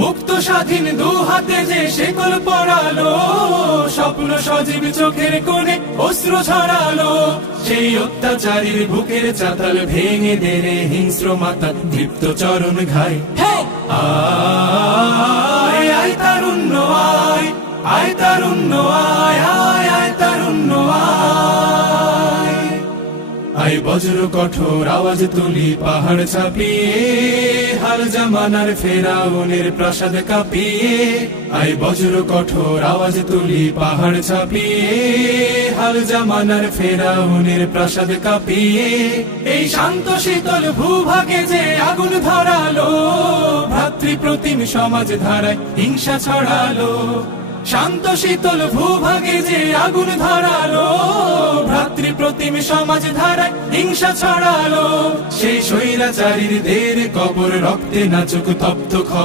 মুক্ত স্বাধীন দু হাতে যে শেকল পড়ালো, স্বপ্ন সজীব চোখের কোণে অশ্রু ছড়ালো। সেই অত্যাচারীর বুকের চাতাল ভেঙে দেরে হিংস্র মাতা দীপ্ত চরণ ঘাই। আয় আয় তারুণ্য আয়, আয় তারুণ্য আয়, আয় আয় তারুণ্য আয়। আয় বজ্র কঠোর আওয়াজ তুলি পাহাড় ছাপিয়ে, হাল জামানার ফেরাউনের প্রাসাদ কাঁপিয়ে। আয় বজ্র কঠোর আওয়াজ তুলি পাহাড় ছাপিয়ে, হাল জামানার ফেরাউনের প্রাসাদ কাঁপিয়ে। এই শান্ত শীতল ভূভাগে যে আগুন ধরালো, ভ্রাতৃপ্রতিম সমাজ ধারায় হিংসা ছড়ালো। শান্ত শীতল ভূভাগে যে আগুন ধরালো, ভ্রাতৃপ্রতিম সমাজ ধারায় হিংসা ছড়ালো। সেই স্বৈরাচারীর দের কবর রক্তে নাচুক তপ্ত খবর।